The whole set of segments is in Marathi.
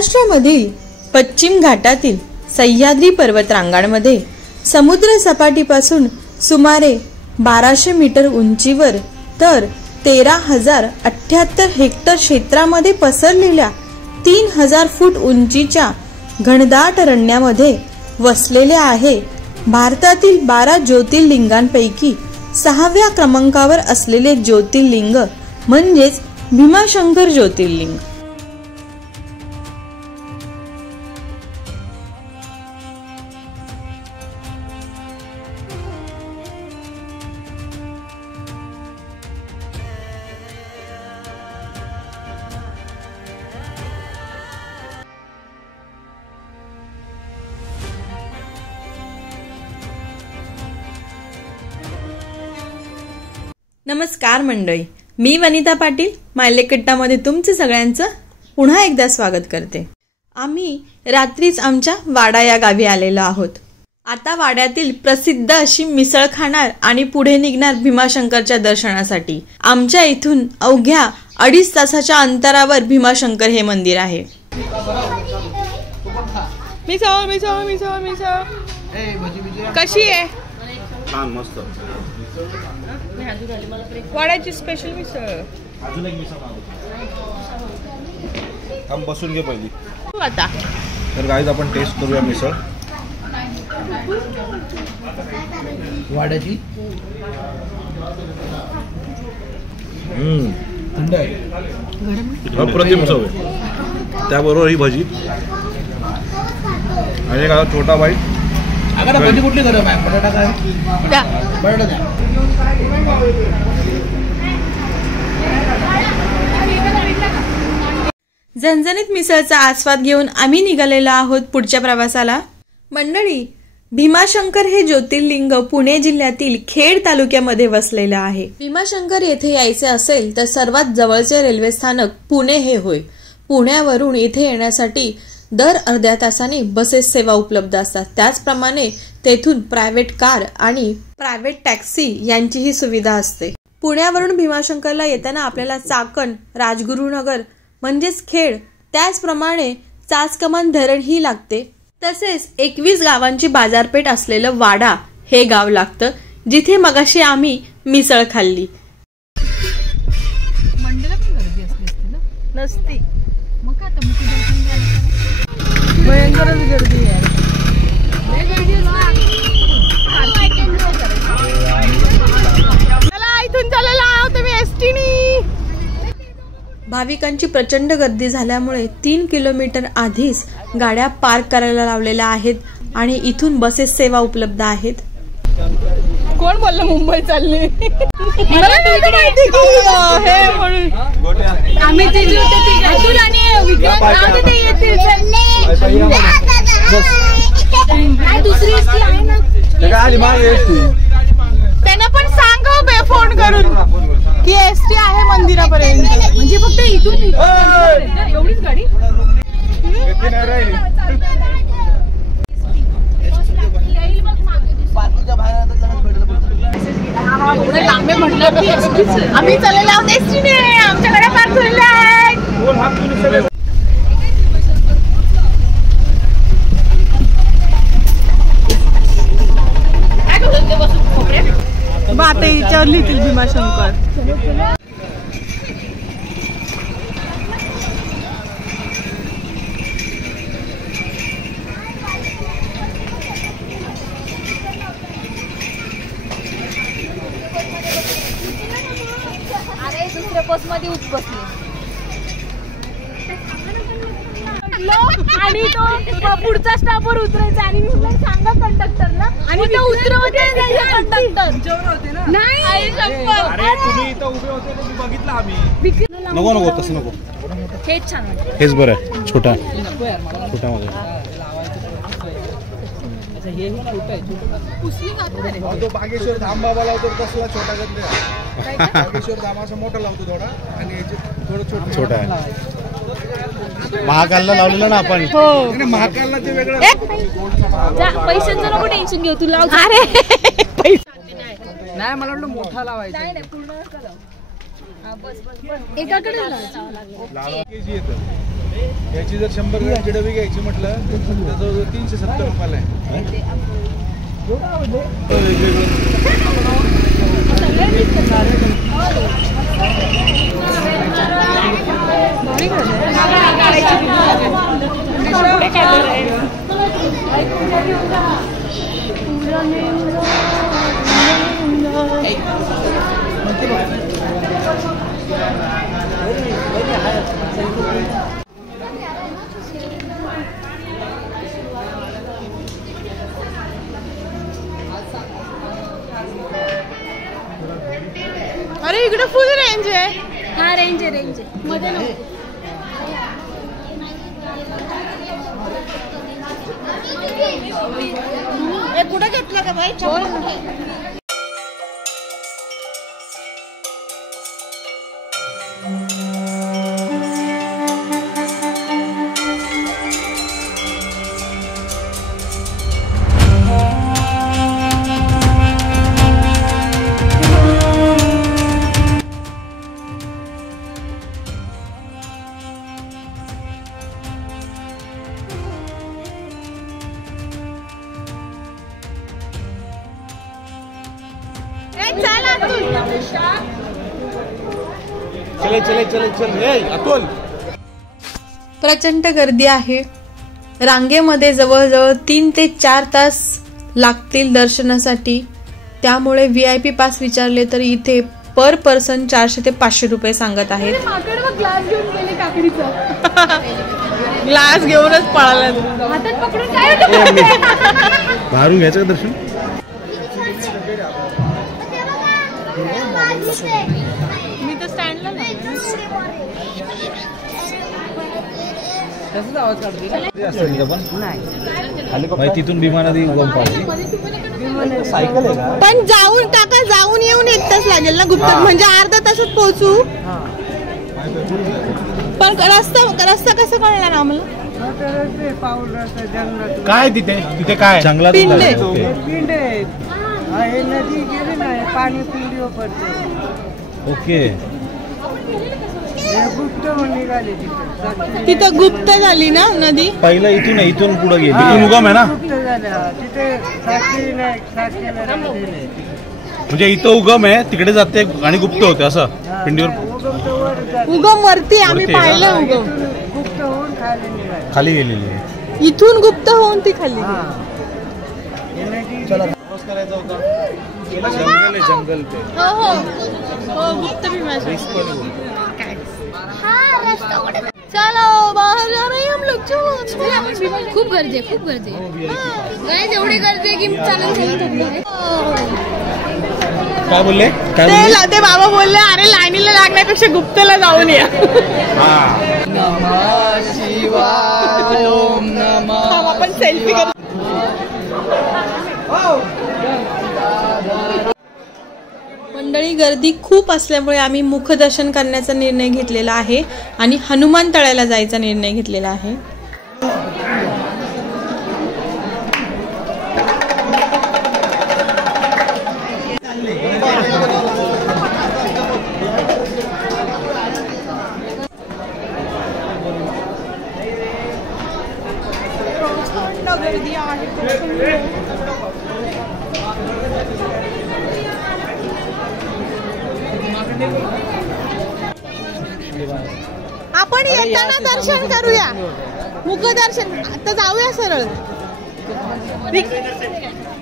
महाराष्ट्रामधील पश्चिम घाटातील सह्याद्री पर्वतरांगांमध्ये समुद्र सपाटीपासून सुमारे 1200 मीटर उंचीवर तर 13,078 हेक्टर क्षेत्रामध्ये पसरलेल्या 3000 फूट उंचीच्या घनदाट अरण्यामध्ये वसलेले आहे भारतातील 12 ज्योतिर्लिंगांपैकी 6व्या क्रमांकावर असलेले ज्योतिर्लिंग म्हणजेच भीमाशंकर ज्योतिर्लिंग। नमस्कार मंडळी, मी वनिता पाटील मायलेकट्टामध्ये तुमचे सगळ्यांचं पुन्हा एकदा स्वागत करते। आम्ही रात्रीच आमच्या वाडा या गावी आलेलो आहोत। आता वाड्यातील प्रसिद्ध अशी मिसळ खाणार आणि पुढे निघणार भीमाशंकरच्या दर्शनासाठी। आमच्या इथून अवघ्या 2.5 तासाच्या अंतरावर भीमाशंकर हे मंदिर आहे। मिसळ मिसळ मिसळ मिसळ कशी आहे? छान मस्त। वाड्याची स्पेशल मिसळ। अजून एक मिसळ मागवतो। हम बसून घे पहिली आता। तर गाईज आपण टेस्ट करूया मिसळ वाड्याची। थंड आहे, अप्रतिम चव आहे। त्याबरोबर ही भजी आणि एक छोटा बाईट। अगं भजी कुठली गरम आहे? बटाटा काय? बटाटा द्या। झणझणीत मिसळचा आस्वाद घेऊन आम्ही निघालेलो आहोत पुढच्या प्रवासाला। मंडळी, भीमाशंकर हे ज्योतिर्लिंग पुणे जिल्ह्यातील खेड तालुक्यामध्ये वसलेले आहे। भीमाशंकर येथे यायचे असेल तर सर्वात जवळचे रेल्वे स्थानक पुणे हे होय। पुण्यावरून इथे येण्यासाठी दर अर्ध्या तासाने बसेस सेवा उपलब्ध असतात। त्याचप्रमाणे तेथून प्रायव्हेट कार आणि प्रायव्हेट टॅक्सी यांचीही सुविधा असते। पुण्यावरून भीमाशंकरला येताना आपल्याला चाकण, राजगुरुनगर म्हणजेच खेड, त्याचप्रमाणे चासकमान धरण ही लागते। तसेच 21 गावांची बाजारपेठ असलेलं वाडा हे गाव लागतं, जिथे मगाशी आम्ही मिसळ खाल्ली। मंडळाला पण गर्दी असते ना? नसती मग काय आता मुख्य दर्शन घ्यायला भयंकरच गर्दी आहे। इथून चाललेला आहोत मी एसटीनी। भाविकांची प्रचंड गर्दी झाल्यामुळे 3 किलोमीटर आधीच गाड्या पार्क करायला लावलेल्या आहेत आणि इथून बसेस सेवा उपलब्ध आहेत। कोण बोललं मुंबई चालली? आम्ही तिथे अतुल आणि विक्रम राहते ते येतील। दुसरी एसटी आहे ना, त्यांना पण सांगा बे फोन करून की एसटी आहे मंदिरापर्यंत। म्हणजे फक्त इथून एवढीच गाडी? एवढं लांबे म्हटलं की आम्ही चाललेलो आहोत एसटीने। आमच्याकडे पार्क झालेले आहेत। बात याच्यावर लिहितील भीमाशंकर। अरे दुसऱ्या बस मध्ये बसली आणि तो पुढचा स्टॉपवर उतरायचा आणि मी म्हटलं सांगा कंडक्टरला आणि तो उतरवते कंडक्टर नाही। अरे तुम्ही इथं उभे होते ते बघितलं आम्ही। नको नको तसं नको, हेच छान वाटतं। हेच बरं आहे। छोटा छोटा मध्ये तो बागेश्वर धाम बाबा लावतो तसला छोटा गंध। बागेश्वर धामाचा मोठा लावतो थोडा आणि थोडं छोटा आहे। महाकालला लावलेलं ना आपण। हो, महाकालला ते वेगळं। पैशांचं नको टेन्शन घेऊ, तू लाव। अरे नाही, मला वाटलं मोठा लावायचा। नाही नाही, पूर्ण एकाकडे लावायचं। याची जर 100 ग्रॅमची डबी घ्यायची म्हटलं तर जवळजवळ 370 रुपयाला आहे. अरे इकडे फुल रेंज आहे. हा रेंज आहे मध्ये नको. कुठे घेतलं का बाई? प्रचंड गर्दी आहे. रांगेमध्ये जवळजवळ 3 ते 4 तास लागतील दर्शनासाठी. त्यामुळे VIP पास विचारले तर इथे पर पर्सन 400 ते 500 रुपये सांगत आहेत. ग्लास घेऊन गेले काकडीचा. ग्लास घेऊनच पळाला. हातात पकडून काय बाहेरून घ्यायचं का दर्शन? मी तर स्टँडला नाही. तिथून विमानात सायकल आहे का? पण जाऊन टाका, जाऊन येऊन 1 तास लागेल ना गुप्त, म्हणजे अर्धा तासात पोहोचू. पण रस्ता कसं कळणार आम्हाला? काय तिथे काय जंगलात पिंडे. ओके. तिथं गुप्त झाली ना नदी. पहिला इथून पुढे गेली. इथून उगम आहे ना, म्हणजे इथं उगम आहे, तिकडे जाते आणि गुप्त होते असं पिंडीवर. उगम वरती आम्ही पाहिलं. उगम खाली गेलेली आहे. इथून गुप्त होऊन ती खाली. जंगल पे हो गुप्त भीमाशंकर. चलो बाहेर जा रहे हैं हम लोग. खूप गर्दी आहे, खूप गर्दी आहे. एवढी गर्दी आहे की चालत काय बोलले? ते बाबा बोलले अरे लाईनीला लागण्यापेक्षा गुप्तला जाऊन या. आपण सेल्फी करू. मंडळी गर्दी खूप असल्यामुळे आम्ही मुखदर्शन करण्याचा निर्णय घेतलेला आहे आणि हनुमान तळ्याला जायचा निर्णय घेतलेला आहे. गर्दी आहे. आपण येताना दर्शन करूया, मुखदर्शन. आता जाऊया सरळ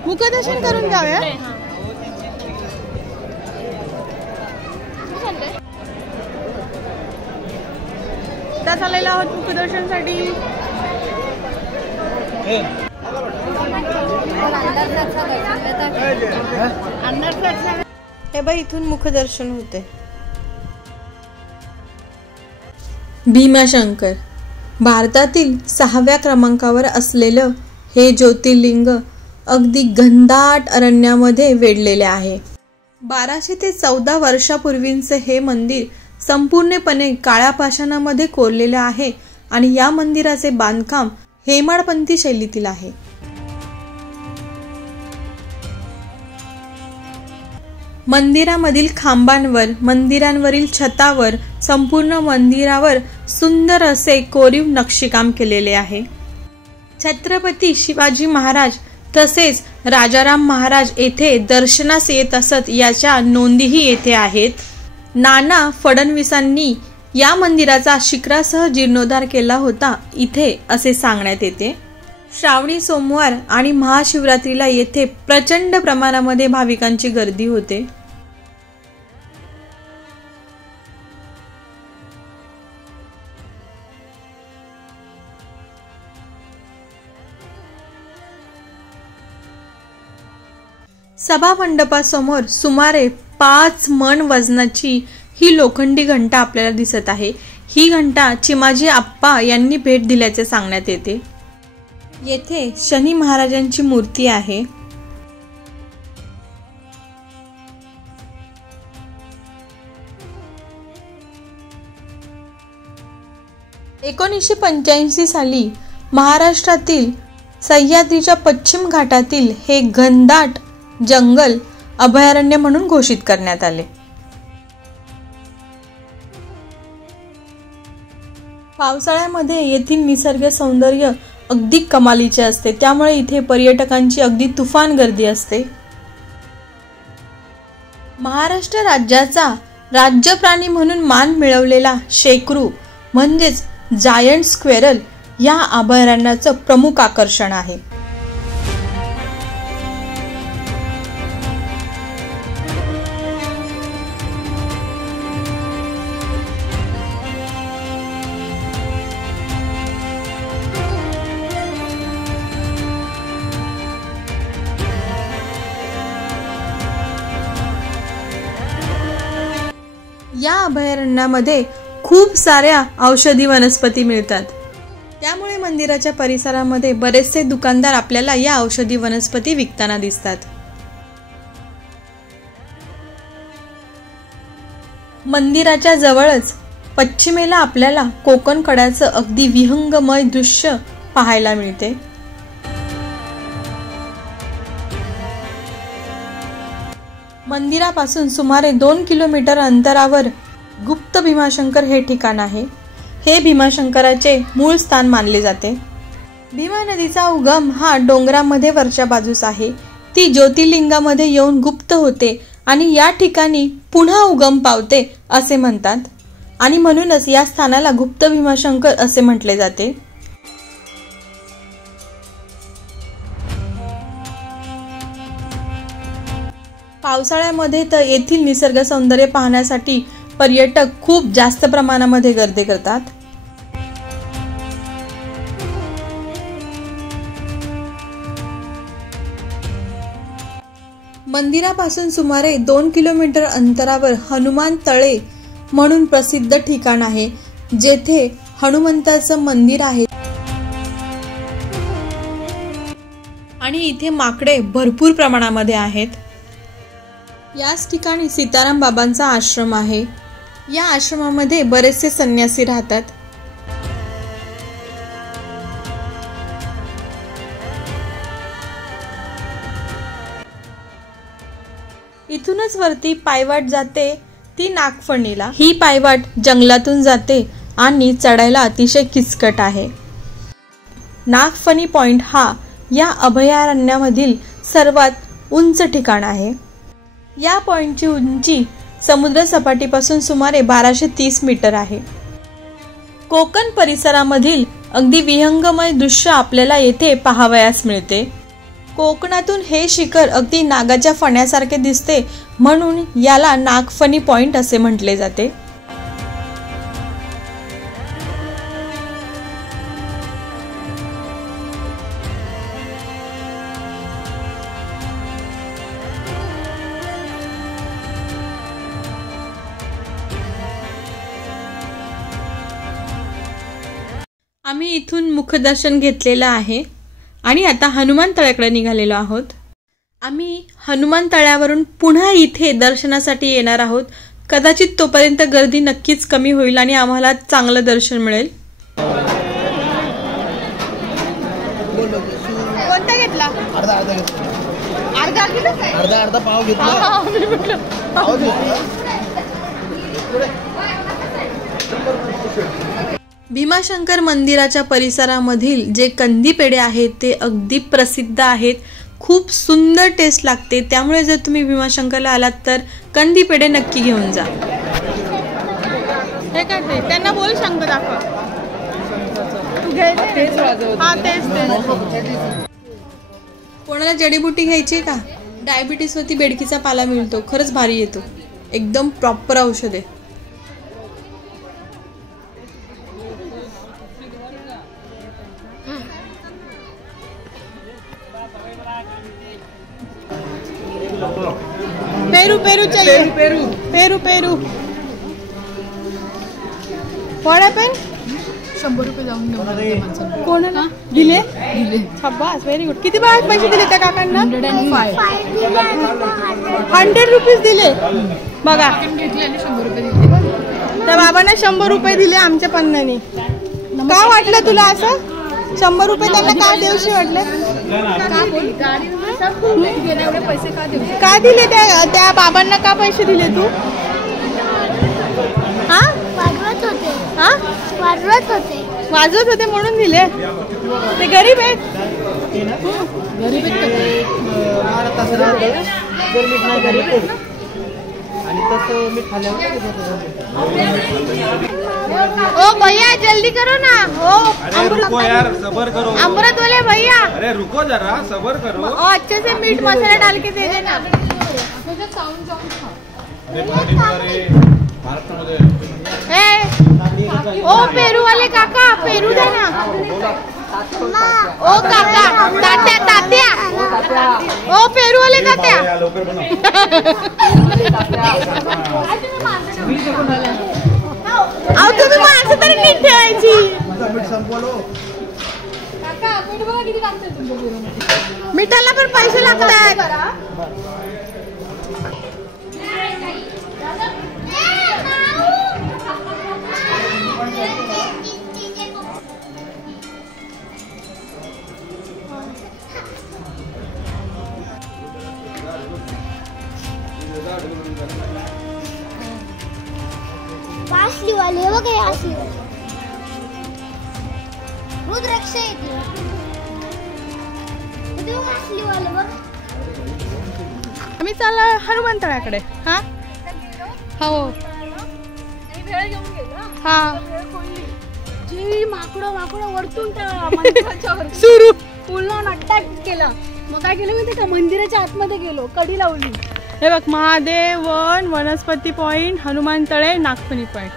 मुखदर्शन करून जाऊया. त्या चाललेला आहोत मुखदर्शनसाठी. हे बाई इथून मुखदर्शन होते. भीमाशंकर भारतातील 6व्या क्रमांकावर असलेलं हे ज्योतिर्लिंग अगदी घनदाट अरण्यामध्ये वेढलेले आहे. 1200 ते 14 वर्षापूर्वींचे हे मंदिर संपूर्णपणे काळ्या पाषाणामध्ये कोरलेले आहे आणि या मंदिराचे बांधकाम हेमाडपंथी शैलीतील आहे. मंदिरामधील खांबांवर, मंदिरांवरील छतावर संपूर्ण मंदिरावर सुंदर असे कोरीव नक्षीकाम केलेले आहे. छत्रपती शिवाजी महाराज तसेच राजाराम महाराज येथे दर्शनास येत असत याच्या नोंदीही येथे आहेत. नाना फडणवीसांनी या मंदिराचा शिखरासह जीर्णोद्धार केला होता इथे असे सांगण्यात येते. श्रावणी सोमवार आणि महाशिवरात्रीला येथे प्रचंड प्रमाणामध्ये भाविकांची गर्दी होते. सभा मंडपासमोर सुमारे 5 मन वजनाची ही लोखंडी घंटा आपल्याला दिसत आहे. ही घंटा चिमाजी आप्पा यांनी भेट दिल्याचे सांगण्यात येते. येथे शनी महाराजांची मूर्ती आहे. (1985) साली महाराष्ट्रातील सह्याद्रीच्या पश्चिम घाटातील हे घनदाट जंगल अभयारण्य म्हणून घोषित करण्यात आले. पावसाळ्यामध्ये येथील निसर्ग सौंदर्य अगदी कमालीचे असते, त्यामुळे इथे पर्यटकांची अगदी तुफान गर्दी असते. महाराष्ट्र राज्याचा राज्य प्राणी म्हणून मान मिळवलेला शेकरू म्हणजेच जायंट स्क्वेरल या अभयारण्याचं प्रमुख आकर्षण आहे. या अभयारण्यामध्ये खूप साऱ्या औषधी वनस्पती मिळतात, त्यामुळे मंदिराच्या परिसरामध्ये बरेचसे दुकानदार आपल्याला या औषधी वनस्पती विकताना दिसतात. मंदिराच्या जवळच पश्चिमेला आपल्याला कोकण कड्याचं अगदी विहंगमय दृश्य पाहायला मिळते. मंदिरापासून सुमारे 2 किलोमीटर अंतरावर गुप्त भीमाशंकर हे ठिकाण आहे. हे भीमाशंकराचे मूळ स्थान मानले जाते. भीमा नदीचा उगम हा डोंगरामध्ये वरच्या बाजूस आहे. ती ज्योतिर्लिंगामध्ये येऊन गुप्त होते आणि या ठिकाणी पुन्हा उगम पावते असे म्हणतात आणि म्हणूनच या स्थानाला गुप्त भीमाशंकर असे म्हटले जाते. पावसाळ्यामध्ये तर येथील निसर्ग सौंदर्य पाहण्यासाठी पर्यटक खूप जास्त प्रमाणामध्ये गर्दी करतात. मंदिरापासून सुमारे 2 किलोमीटर अंतरावर हनुमान तळे म्हणून प्रसिद्ध ठिकाण आहे, जेथे हनुमंताचं मंदिर आहे आणि इथे माकडे भरपूर प्रमाणामध्ये आहेत. याच ठिकाणी सीताराम बाबांचा आश्रम आहे. या आश्रमामध्ये बरेचसे संन्यासी राहतात. इथूनच वरती पायवाट जाते ती नागफणीला. ही पायवाट जंगलातून जाते आणि चढायला अतिशय किचकट आहे. नागफणी पॉइंट हा या अभयारण्यामधील सर्वात उंच ठिकाण आहे. या पॉइंटची उंची समुद्र सपाटीपासून सुमारे 1230 मीटर आहे. कोकण परिसरामधील अगदी विहंगमय दृश्य आपल्याला येथे पाहावयास मिळते. कोकणातून हे शिखर अगदी नागाच्या फण्यासारखे दिसते, म्हणून याला नागफणी पॉइंट असे म्हटले जाते. आम्ही इथून मुखदर्शन घेतलेलं आहे आणि आता हनुमान तळ्याकडे निघालेलो आहोत. आम्ही हनुमान तळ्यावरून पुन्हा इथे दर्शनासाठी येणार आहोत. कदाचित तोपर्यंत गर्दी नक्कीच कमी होईल आणि आम्हाला चांगलं दर्शन मिळेल. कोणता घेतला? अर्धा पाव घेतला. भीमाशंकर मंदिराच्या परिसरामधील जे कंदी पेढे आहेत ते अगदी प्रसिद्ध आहेत. खूप सुंदर टेस्ट लागते. त्यामुळे जर तुम्ही भीमाशंकरला आलात तर कंदी पेढे नक्की घेऊन जा. हे काय ते त्यांना बोल शंख दाखव. हा तेच. कोणाला जडीबुटी घ्यायची का? डायबिटीस होती बेडकीचा पाला मिळतो. खरंच भारी येतो. एकदम प्रॉपर औषध आहे. पेरू चाहिए. पेरू वडा पेन 100 रुपये जाऊन देऊ कोणाला दिले? शाबास, व्हेरी गुड. किती पैसे दिले त्या काकांना? 100 रुपीज दिले. बघा घेतले आणि 100 रुपये दिले. त्या बाबांना 100 रुपये दिले आमच्या पन्नाने. काय वाटलं तुला असं? 100 रुपये त्यांना का देऊशी वाटले? पैसे का दिले? त्या बाबांना का पैसे दिले तू? हा वाजवत होते म्हणून दिले. ते गरीब आहेत. ओ भैया जल्दी करो ना. ओ रुको यार, सबर करो. अमृत वाले भैया, अरे रुको जरा, सबर करो. अच्छे से मीट मसाला डाल के दे देना. ओ पेरू वाले काका, पेरू दे ना. ओ काका, तात्या. ओ पेरू वाले तात्या. अहो तुम्ही माणसं तरी नीट ठेवायची. मिठाला पण पैसे लागतात. असली वाले बघा, असली रुद्राक्ष येते असली वाले बघ. आम्ही चाललो हनुमंतळ्याकडे. हा हो हा माकडं वरतून सुरू पूर्ण अटॅक केलं. मग काय केलं मी, त्या मंदिराच्या आतमध्ये गेलो, कडी लावली. हे बघ, महादेव वन, वनस्पती पॉइंट, हनुमान तळे, नागफणी पॉइंट.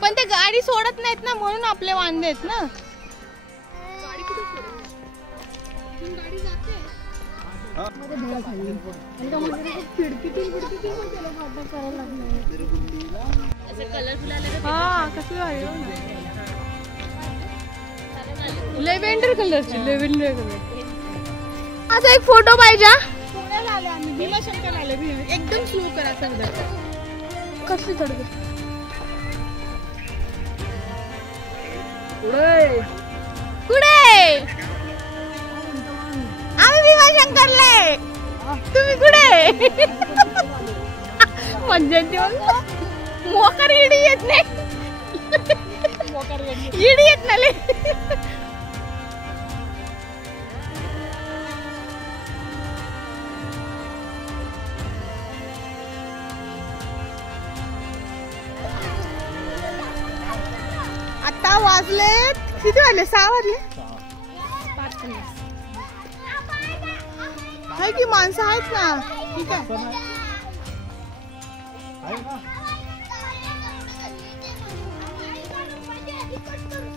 पण ते गाडी सोडत नाहीत ना, म्हणून आपले वांदे आहेत ना. लेव्हेंडर कलरची, लेव्हेंडर कलर. असा एक फोटो पाहिजे. पुण्याला आले आम्ही, भीमाशंकर आले. एकदम स्लो करा सगळं. कसली थोडं कुठे आम्ही भीमाशंकरला. तुम्ही कुठे? मज्जा मोकर इडी येत नाही. इडी येत नाही. आता वाजले किती वाजले? 6 वाजले. आहे की माणसं आहेत ना. ठीक आहे.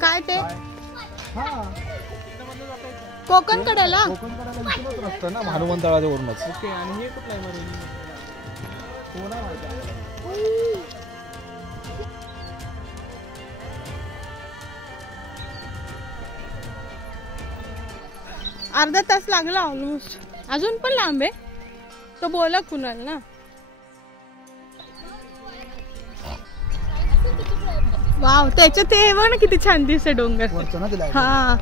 काय ते कोकण कडेला रस्ता ना, हनुमंतळाच्या वरूनच. आणि हे कुठला आहे? अर्धा तास लागला ऑलमोस्ट. अजून पण लांब आहे. तो बोला कुणाल ना. वाव, त्याच्यात ते बघ ना किती छान दिसते डोंगर. हा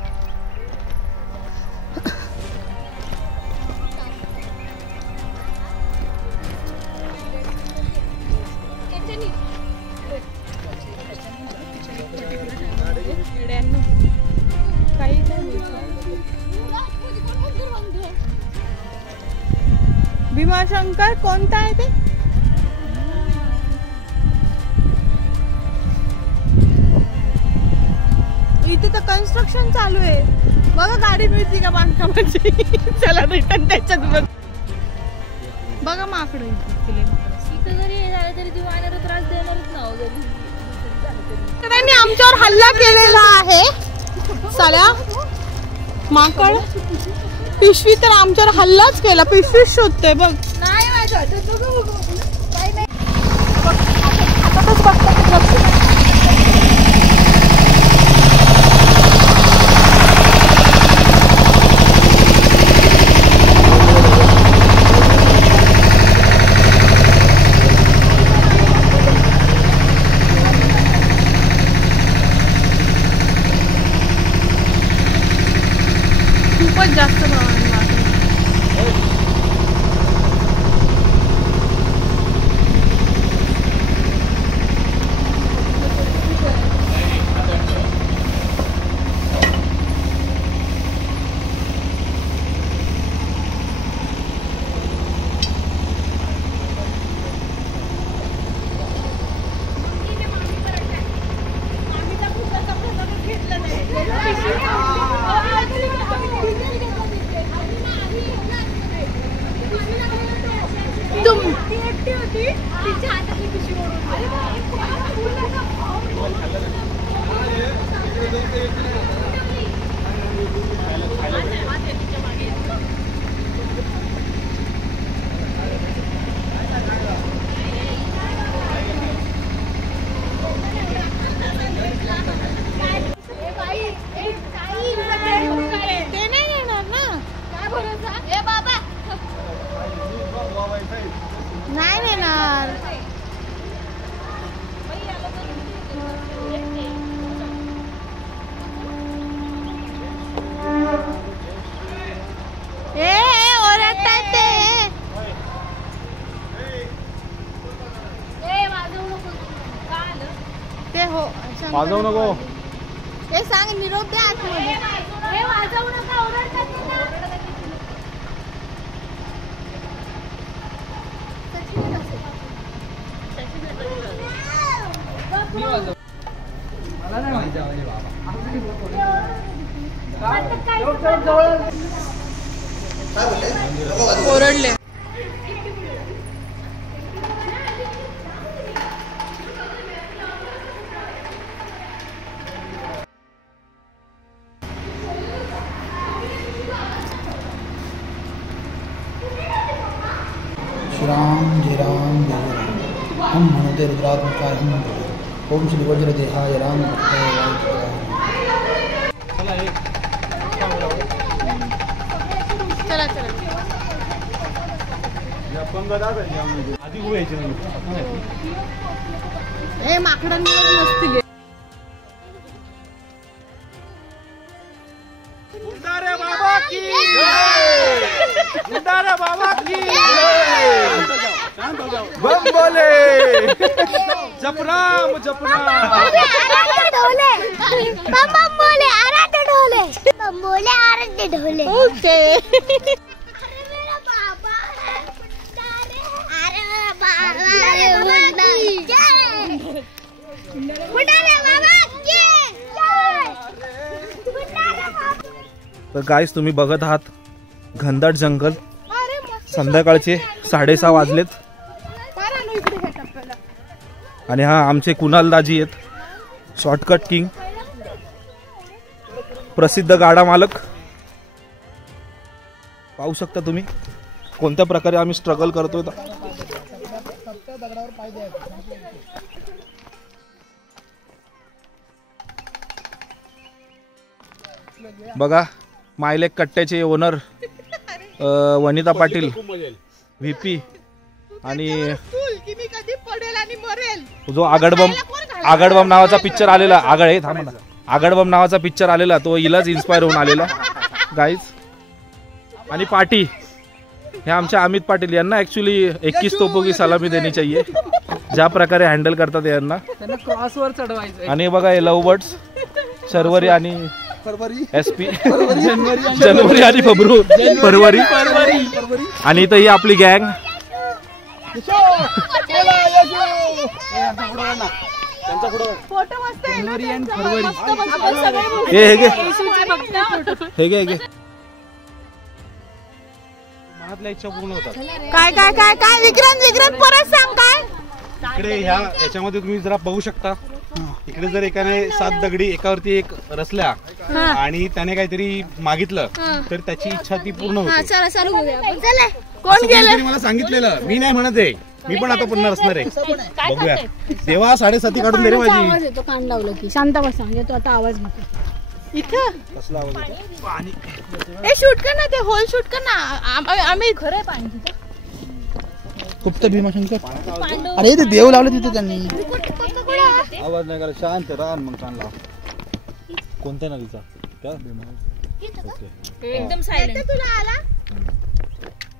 भीमाशंकर कोणता आहे ते? इथे तर कन्स्ट्रक्शन चालू आहे बघा. गाडी मिळते का बांधकामाची? चला रिटर्न त्याच्यात बघ. बघा माकडं इथं जरी हे झालं तरी ती वाण्याला त्रास देणारच ना. त्यांनी आमच्यावर हल्ला केलेला आहे. साल्या माकड पिशवी तर आमच्यावर हल्लाच केला. पिशवी शोधते बघ. नाही माझं काही नाही. खूपच जास्त प्रमाणात नाही येणार. ते हो वाजवू नको. हे सांग निरोप द्या आतमध्ये. वाजवू नका ओरडतात ना. मला नाही माहिती ओरडले. श्रीराम जय राम जय राम. हम म्हणते रुद्रात्मकाय हम. ओम श्री वज्रदेहाय राम भक्ताय वायुदेवाय. चला चला आधी उभे यायचे. हे माकडांनी मस्ती घे. गुंडारे बाबा की गुंडारे बाबा की बम बोले जपराम जपराम ढोले बम बोले आराध्य ढोले बम बोले आराध्य ढोले. ओके. मेरा बाबा है. अरे मेरा बाबा है. बुंडारे बाबा की बुंडारे बाबा. तर गाईस तुम्ही बघत आहात घनदाट जंगल. संध्याकाळचे 6:30 वाजलेत आणि हा आमचे कुणाल दाजी आहेत. शॉर्टकट किंग, प्रसिद्ध गाडा मालक. पाहू शकता तुम्ही कोणत्या प्रकारे आम्ही स्ट्रगल करतोय. बघा मायलेक कट्ट्याचे ओनर वनिता पाटील व्हीपी आणि जो आगडबम नावाचा पिक्चर आलेला आगडबम नावाचा पिक्चर आलेला तो हिलाच इन्स्पायर होऊन आलेला गाईज. आणि पाटी हे आमच्या अमित पाटील यांना ऍक्च्युली 21 तोपों की सलामी देनी चाहिए. ज्या प्रकारे हँडल करतात यांना. क्रॉसवर चढवायचं. आणि बघा हे लव बर्ड्स शर्वरी आणि SP जानेवारी आणि फरवरी आणि इथं ही आपली गँग फोटो मस्त आहे जानेवारी आणि फरवरी. आपण सगळे हे घे येशूचे भक्त. हे घे मनातल्या इच्छा पूर्ण होतात. काय काय काय काय विक्रांत परत सांग काय. इकडे याच्यामध्ये तुम्ही जरा बघू शकता. इकडे जर एकाने 7 दगडी एकावरती एक रचल्या आणि त्याने काहीतरी मागितलं तर त्याची इच्छा ती पूर्ण होते. चला चालू करूया आपण. चला कोण गेलं. मला सांगितलेलं मी नाही म्हणत आहे. मी पण आता पुन्हा रचणार आहे. बघूया देवा 7.5 काढून दे रे माझी. आवाज येतो कान लावलं की. शांत बसा येतो आता आवाज नको इथं. कसला आवाज येतो? पाणी. हे शूट कर ना ते होल शूट कर ना. आम्ही खरं आहे पाणी तिथं. गुप्त भीमाशंकर. अरे ते देव लावले तिथे त्यांनी. आवाज नाही करा शांत राहा मग कान लाव. कोणत्या नदीचा एकदम सायलेंट. तुला आला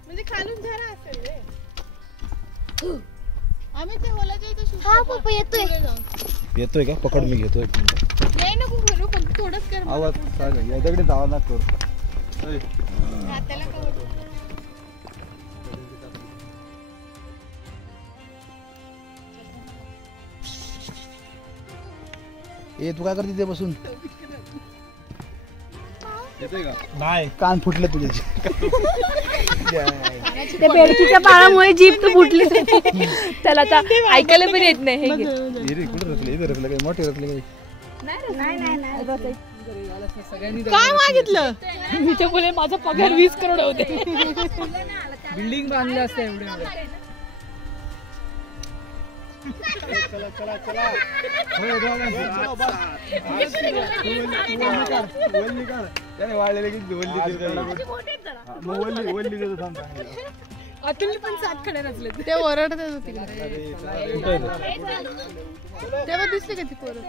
म्हणजे खालून झरा असेल रे. आम्ही ते होलाच्या इथे शूट. हा पप्पा येतोय का पकड मी घेतोय. नाही नको करू फक्त थोडंच कर. आवाज चालेल या दगडी धावा ना कर. त्याला कवर. ए तू काय करते ते बसून. येतोय का नाही कान फुटले तुझे. त्या बेडकीच्या पाळामुळे जीभ तर फुटली त्याला आता ऐकायला पण येत नाही. कुठे रचले इथे रचले काय मोठे रचले काय. काय मागितलं मी ते बोले माझा पगार 20 करोड होते. बिल्डिंग बांधले असते एवढे चला चला चला वाढलेले अतुल पण 7 खडे रचले. ते ओरडत होते तेव्हा दिसले का ती पोरं.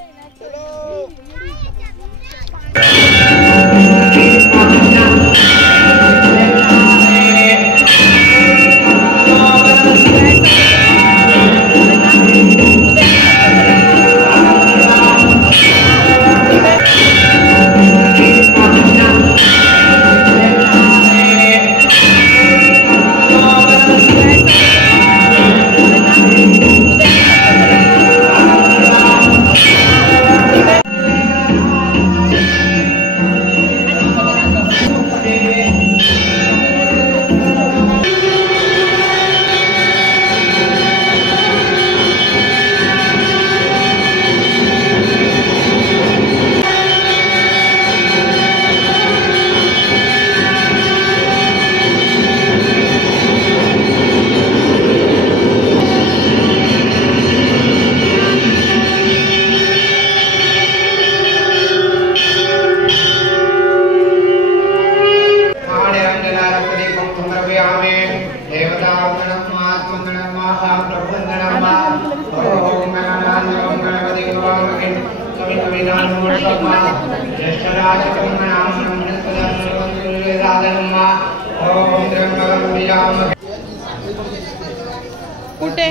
कुठे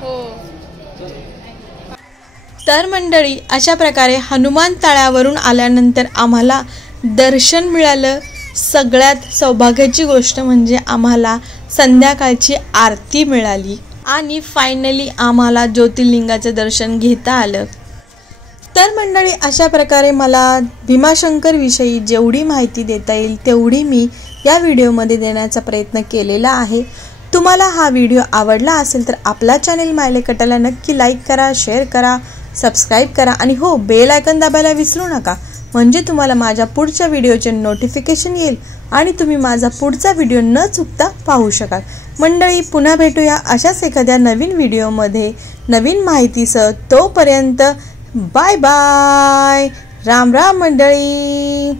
हो. तर मंडळी अशा प्रकारे हनुमान तळ्यावरून आल्यानंतर आम्हाला दर्शन मिळालं. सगळ्यात सौभाग्याची गोष्ट म्हणजे आम्हाला संध्याकाळची आरती मिळाली आणि फायनली आम्हाला ज्योतिर्लिंगाचं दर्शन घेता आलं. तर मंडळी अशा प्रकारे मला भीमाशंकरविषयी जेवढी माहिती देता येईल तेवढी मी या व्हिडिओमध्ये देण्याचा प्रयत्न केलेला आहे. तुम्हाला हा व्हिडिओ आवडला असेल तर आपला चॅनल मायले कटाला नक्की लाईक करा, शेअर करा, सबस्क्राईब करा आणि हो बेल आयकॉन दाबायला विसरू नका. म्हणजे तुम्हाला माझ्या पुढच्या व्हिडिओचे नोटिफिकेशन येईल आणि तुम्ही माझा पुढचा व्हिडिओ न चुकता पाहू शकाल. मंडळी पुन्हा भेटूया अशाच एखाद्या नवीन व्हिडिओमध्ये नवीन माहितीसह. तोपर्यंत बाय बाय. राम राम मंडळी.